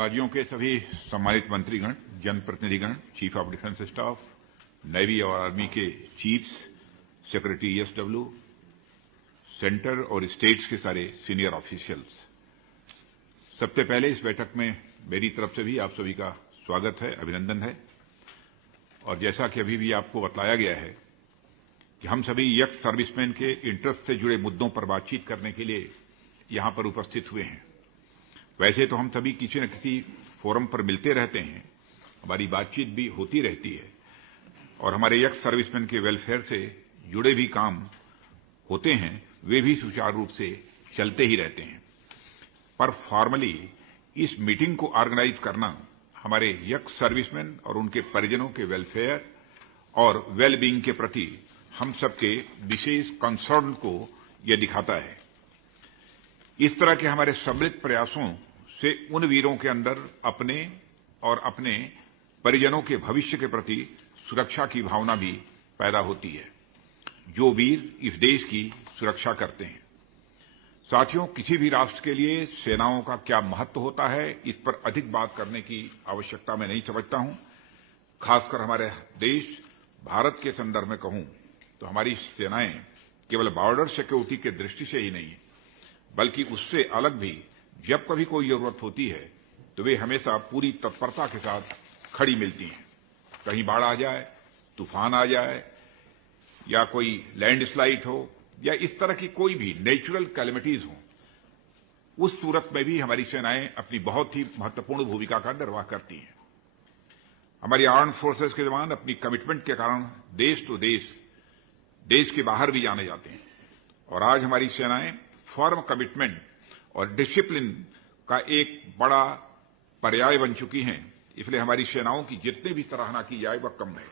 राज्यों के सभी सम्मानित मंत्रीगण, जनप्रतिनिधिगण, chief of defence staff, navy और आर्मी के चीफ्स, सेक्रेटरी ESW, सेंटर और स्टेट्स के सारे सीनियर ऑफिशियल्स, सबसे पहले इस बैठक में मेरी तरफ से भी आप सभी का स्वागत है, अभिनंदन है। और जैसा कि अभी भी आपको बताया गया है कि हम सभी यंग सर्विसमैन के इंटरेस्ट से जुड़े मुद्दों पर बातचीत करने के लिए यहां पर उपस्थित हुए हैं। वैसे तो हम सभी किसी न किसी फोरम पर मिलते रहते हैं, हमारी बातचीत भी होती रहती है और हमारे यंग सर्विसमैन के वेलफेयर से जुड़े भी काम होते हैं, वे भी सुचारू रूप से चलते ही रहते हैं। पर फॉर्मली इस मीटिंग को ऑर्गेनाइज करना हमारे यंग सर्विसमैन और उनके परिजनों के वेलफेयर और वेलबीइंग के प्रति हम सबके विशेष कंसर्न को यह दिखाता है। इस तरह के हमारे सम्मिलित प्रयासों से उन वीरों के अंदर अपने और अपने परिजनों के भविष्य के प्रति सुरक्षा की भावना भी पैदा होती है, जो वीर इस देश की सुरक्षा करते हैं। साथियों, किसी भी राष्ट्र के लिए सेनाओं का क्या महत्व होता है, इस पर अधिक बात करने की आवश्यकता मैं नहीं समझता हूं। खासकर हमारे देश भारत के संदर्भ में कहूं तो हमारी सेनाएं केवल बॉर्डर सिक्योरिटी के दृष्टि से ही नहीं, बल्कि उससे अलग भी जब कभी कोई जरूरत होती है तो वे हमेशा पूरी तत्परता के साथ खड़ी मिलती हैं। कहीं बाढ़ आ जाए, तूफान आ जाए या कोई लैंडस्लाइड हो या इस तरह की कोई भी नेचुरल कैलेमिटीज हो, उस सूरत में भी हमारी सेनाएं अपनी बहुत ही महत्वपूर्ण भूमिका का निर्वाह करती हैं। हमारी आर्म्ड फोर्सेस के जवान अपनी कमिटमेंट के कारण देश तो देश के बाहर भी जाने जाते हैं और आज हमारी सेनाएं फर्म कमिटमेंट और डिसिप्लिन का एक बड़ा पर्याय बन चुकी हैं, इसलिए हमारी सेनाओं की जितने भी सराहना की जाए वह कम है।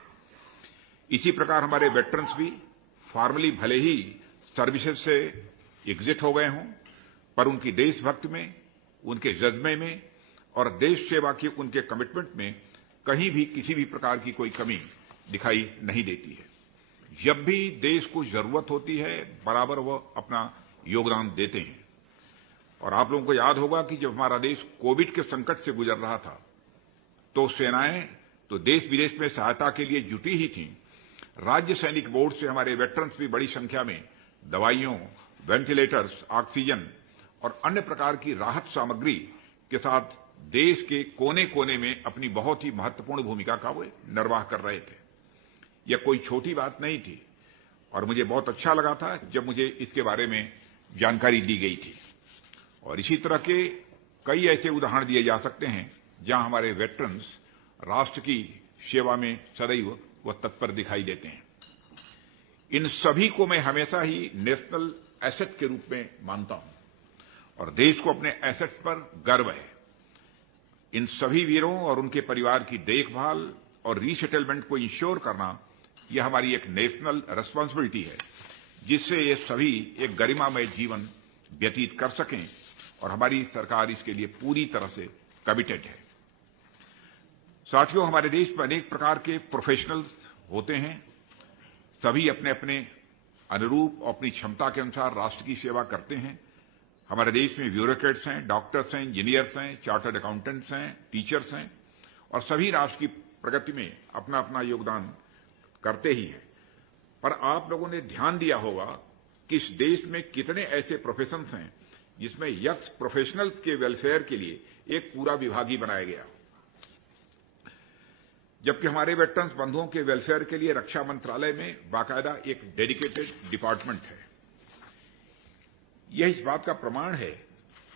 इसी प्रकार हमारे वेटरन्स भी फॉर्मली भले ही सर्विसेज से एग्जिट हो गए हों, पर उनकी देशभक्ति में, उनके जज्बे में और देश सेवा की उनके कमिटमेंट में कहीं भी किसी भी प्रकार की कोई कमी दिखाई नहीं देती है। जब भी देश को जरूरत होती है, बराबर वह अपना योगदान देते हैं। और आप लोगों को याद होगा कि जब हमारा देश कोविड के संकट से गुजर रहा था तो सेनाएं तो देश विदेश में सहायता के लिए जुटी ही थीं। राज्य सैनिक बोर्ड से हमारे वेटरन्स भी बड़ी संख्या में दवाइयों, वेंटिलेटर्स, ऑक्सीजन और अन्य प्रकार की राहत सामग्री के साथ देश के कोने कोने में अपनी बहुत ही महत्वपूर्ण भूमिका का वे निर्वाह कर रहे थे। यह कोई छोटी बात नहीं थी और मुझे बहुत अच्छा लगा था जब मुझे इसके बारे में जानकारी दी गई थी। और इसी तरह के कई ऐसे उदाहरण दिए जा सकते हैं जहां हमारे वेटरन्स राष्ट्र की सेवा में सदैव वह तत्पर दिखाई देते हैं। इन सभी को मैं हमेशा ही नेशनल एसेट के रूप में मानता हूं और देश को अपने एसेट्स पर गर्व है। इन सभी वीरों और उनके परिवार की देखभाल और रीसेटलमेंट को इंश्योर करना, यह हमारी एक नेशनल रिस्पांसिबिलिटी है, जिससे ये सभी एक गरिमामय जीवन व्यतीत कर सकें और हमारी सरकार इसके लिए पूरी तरह से कमिटेड है। साथियों, हमारे देश में अनेक प्रकार के प्रोफेशनल्स होते हैं। सभी अपने अपने अनुरूप और अपनी क्षमता के अनुसार राष्ट्र की सेवा करते हैं। हमारे देश में ब्यूरोक्रेट्स हैं, डॉक्टर्स हैं, इंजीनियर्स हैं, चार्टर्ड अकाउंटेंट्स हैं, टीचर्स हैं और सभी राष्ट्र की प्रगति में अपना अपना योगदान करते ही हैं। पर आप लोगों ने ध्यान दिया होगा कि इस देश में कितने ऐसे प्रोफेशंस हैं जिसमें यंग प्रोफेशनल्स के वेलफेयर के लिए एक पूरा विभाग ही बनाया गया, जबकि हमारे वेटरन्स बंधुओं के वेलफेयर के लिए रक्षा मंत्रालय में बाकायदा एक डेडिकेटेड डिपार्टमेंट है। यह इस बात का प्रमाण है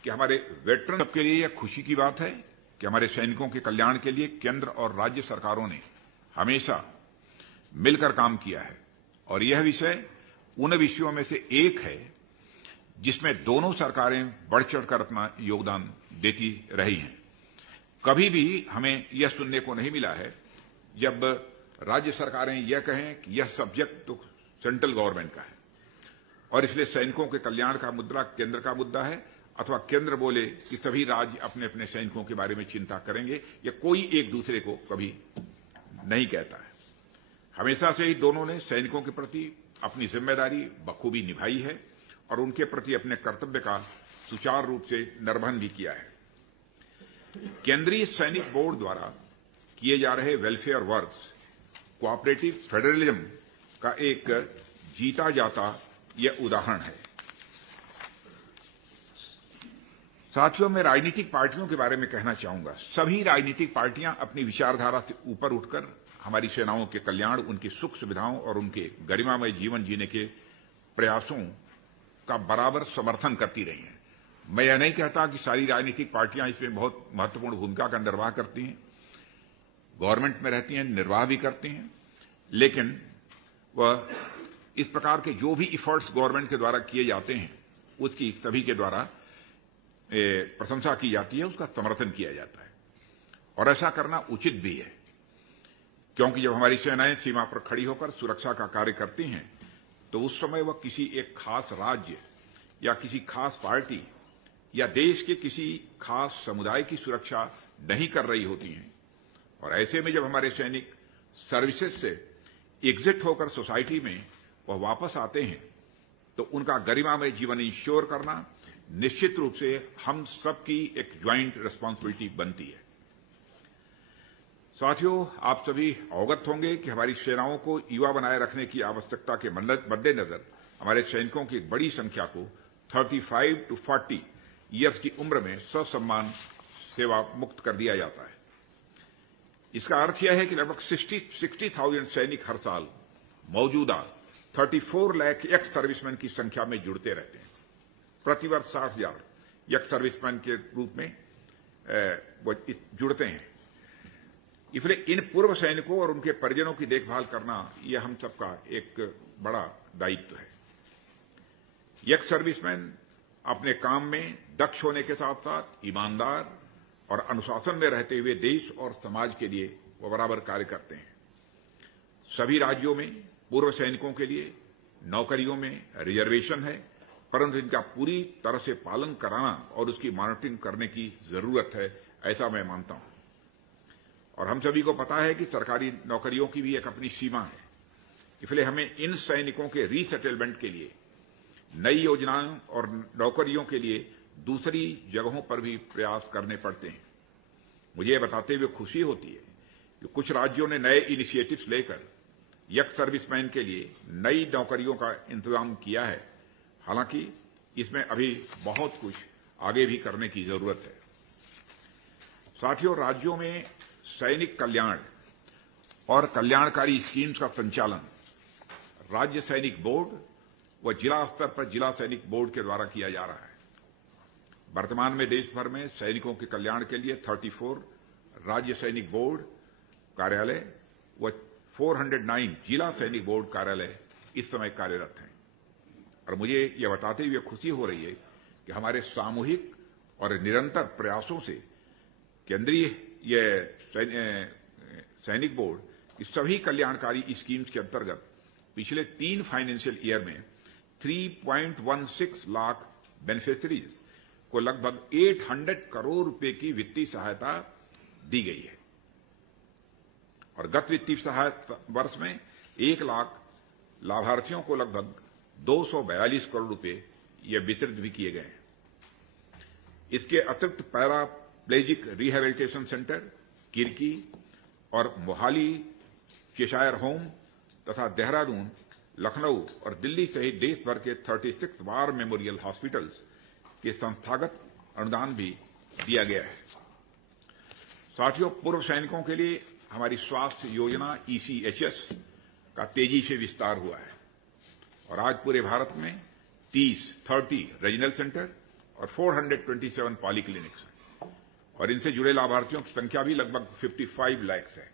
कि हमारे वेटरन के लिए यह खुशी की बात है कि हमारे सैनिकों के कल्याण के लिए केंद्र और राज्य सरकारों ने हमेशा मिलकर काम किया है और यह विषय उन विषयों में से एक है जिसमें दोनों सरकारें बढ़ चढ़कर अपना योगदान देती रही हैं। कभी भी हमें यह सुनने को नहीं मिला है जब राज्य सरकारें यह कहें कि यह सब्जेक्ट तो सेंट्रल गवर्नमेंट का है और इसलिए सैनिकों के कल्याण का मुद्दा केंद्र का मुद्दा है, अथवा केंद्र बोले कि सभी राज्य अपने अपने सैनिकों के बारे में चिंता करेंगे। यह कोई एक दूसरे को कभी नहीं कहता है। हमेशा से ही दोनों ने सैनिकों के प्रति अपनी जिम्मेदारी बखूबी निभाई है और उनके प्रति अपने कर्तव्य का सुचारू रूप से निर्वहन भी किया है। केंद्रीय सैनिक बोर्ड द्वारा किए जा रहे वेलफेयर वर्क्स कोऑपरेटिव फेडरलिज्म का एक जीता जाता यह उदाहरण है। साथियों, मैं राजनीतिक पार्टियों के बारे में कहना चाहूंगा। सभी राजनीतिक पार्टियां अपनी विचारधारा से ऊपर उठकर हमारी सेनाओं के कल्याण, उनकी सुख सुविधाओं और उनके गरिमामय जीवन जीने के प्रयासों का बराबर समर्थन करती रही हैं। मैं यह नहीं कहता कि सारी राजनीतिक पार्टियां इसमें बहुत महत्वपूर्ण भूमिका का निर्वाह करती हैं, गवर्नमेंट में रहती हैं, निर्वाह भी करती हैं, लेकिन वह इस प्रकार के जो भी इफर्ट्स गवर्नमेंट के द्वारा किए जाते हैं उसकी सभी के द्वारा प्रशंसा की जाती है, उसका समर्थन किया जाता है और ऐसा करना उचित भी है, क्योंकि जब हमारी सेनाएं सीमा पर खड़ी होकर सुरक्षा का कार्य करती हैं तो उस समय वह किसी एक खास राज्य या किसी खास पार्टी या देश के किसी खास समुदाय की सुरक्षा नहीं कर रही होती हैं। और ऐसे में जब हमारे सैनिक सर्विसेज से एग्जिट होकर सोसाइटी में वह वापस आते हैं तो उनका गरिमामय जीवन इंश्योर करना निश्चित रूप से हम सबकी एक ज्वाइंट रिस्पांसिबिलिटी बनती है। साथियों, आप सभी अवगत होंगे कि हमारी सेनाओं को युवा बनाए रखने की आवश्यकता के मद्देनजर हमारे सैनिकों की एक बड़ी संख्या को 35 to 40 ईयर्स की उम्र में ससम्मान सेवा मुक्त कर दिया जाता है। इसका अर्थ यह है कि लगभग 60,000 सैनिक हर साल मौजूदा 34 लाख एक्स सर्विसमैन की संख्या में जुड़ते रहते हैं। प्रतिवर्ष 60,000 एक्स सर्विसमैन के रूप में वो जुड़ते हैं। इसलिए इन पूर्व सैनिकों और उनके परिजनों की देखभाल करना यह हम सबका एक बड़ा दायित्व है। एक्स सर्विसमैन अपने काम में दक्ष होने के साथ साथ ईमानदार और अनुशासन में रहते हुए देश और समाज के लिए वो बराबर कार्य करते हैं। सभी राज्यों में पूर्व सैनिकों के लिए नौकरियों में रिजर्वेशन है, परंतु इनका पूरी तरह से पालन कराना और उसकी मॉनिटरिंग करने की जरूरत है, ऐसा मैं मानता हूं। और हम सभी को पता है कि सरकारी नौकरियों की भी एक अपनी सीमा है, इसलिए हमें इन सैनिकों के रीसेटलमेंट के लिए नई योजनाओं और नौकरियों के लिए दूसरी जगहों पर भी प्रयास करने पड़ते हैं। मुझे यह बताते हुए खुशी होती है कि कुछ राज्यों ने नए इनिशिएटिव्स लेकर एक्स सर्विसमैन के लिए नई नौकरियों का इंतजाम किया है। हालांकि इसमें अभी बहुत कुछ आगे भी करने की जरूरत है। साथियों, राज्यों में सैनिक कल्याण और कल्याणकारी स्कीम्स का संचालन राज्य सैनिक बोर्ड व जिला स्तर पर जिला सैनिक बोर्ड के द्वारा किया जा रहा है। वर्तमान में देश भर में सैनिकों के कल्याण के लिए 34 राज्य सैनिक बोर्ड कार्यालय व 409 जिला सैनिक बोर्ड कार्यालय इस समय कार्यरत हैं। और मुझे यह बताते हुए खुशी हो रही है कि हमारे सामूहिक और निरंतर प्रयासों से केंद्रीय सैनिक बोर्ड इस सभी कल्याणकारी स्कीम्स के अंतर्गत पिछले 3 फाइनेंशियल ईयर में 3.16 लाख बेनिफिशरीज को लगभग 800 करोड़ रुपए की वित्तीय सहायता दी गई है। और गत वित्तीय सहायता वर्ष में 1 लाख लाभार्थियों को लगभग 242 करोड़ रुपए ये वितरित भी किए गए हैं। इसके अतिरिक्त पैराप्लेजिक रिहेबिलिटेशन सेंटर, किरकी और मोहाली, चेशायर होम तथा देहरादून, लखनऊ और दिल्ली सहित देश भर के 36 वार मेमोरियल हॉस्पिटल्स के संस्थागत अनुदान भी दिया गया है। साथियों, पूर्व सैनिकों के लिए हमारी स्वास्थ्य योजना ECHS का तेजी से विस्तार हुआ है और आज पूरे भारत में 30 रीजनल सेंटर और 427 पॉलीक्लिनिक्स हैं और इनसे जुड़े लाभार्थियों की संख्या भी लगभग 55 लाख है।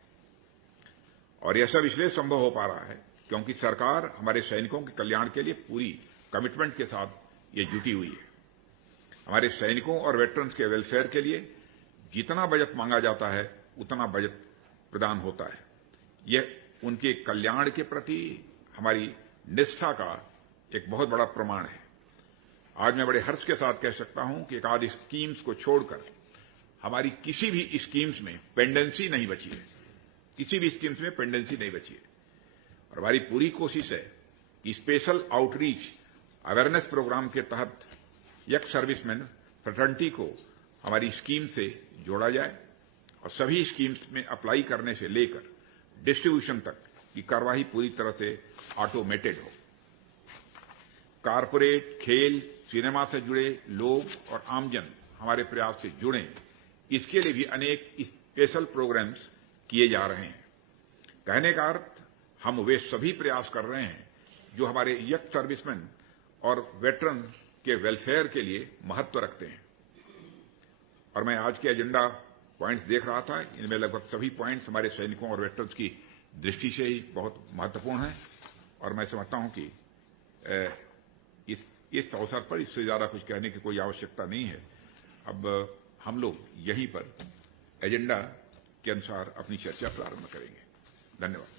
और यह सब इसलिए संभव हो पा रहा है क्योंकि सरकार हमारे सैनिकों के कल्याण के लिए पूरी कमिटमेंट के साथ ये जुटी हुई है। हमारे सैनिकों और वेटरन्स के वेलफेयर के लिए जितना बजट मांगा जाता है उतना बजट प्रदान होता है। यह उनके कल्याण के प्रति हमारी निष्ठा का एक बहुत बड़ा प्रमाण है। आज मैं बड़े हर्ष के साथ कह सकता हूं कि एक आध स्कीम्स को छोड़कर हमारी किसी भी स्कीम्स में पेंडेंसी नहीं बची है, किसी भी स्कीम्स में पेंडेंसी नहीं बची है। और हमारी पूरी कोशिश है कि स्पेशल आउटरीच अवेयरनेस प्रोग्राम के तहत एक्स सर्विसमैन फ्रेटर्निटी को हमारी स्कीम से जोड़ा जाए और सभी स्कीम्स में अप्लाई करने से लेकर डिस्ट्रीब्यूशन तक की कार्यवाही पूरी तरह से ऑटोमेटेड हो। कारपोरेट, खेल, सिनेमा से जुड़े लोग और आमजन हमारे प्रयास से जुड़े, इसके लिए भी अनेक स्पेशल प्रोग्राम्स किए जा रहे हैं। कहने का अर्थ, हम वे सभी प्रयास कर रहे हैं जो हमारे यंग सर्विसमैन और वेटरन के वेलफेयर के लिए महत्व रखते हैं। और मैं आज के एजेंडा पॉइंट्स देख रहा था, इनमें लगभग सभी पॉइंट्स हमारे सैनिकों और वेटरन्स की दृष्टि से ही बहुत महत्वपूर्ण हैं और मैं समझता हूं कि इस अवसर पर इससे ज्यादा कुछ कहने की कोई आवश्यकता नहीं है। अब हम लोग यहीं पर एजेंडा के अनुसार अपनी चर्चा प्रारंभ करेंगे। धन्यवाद।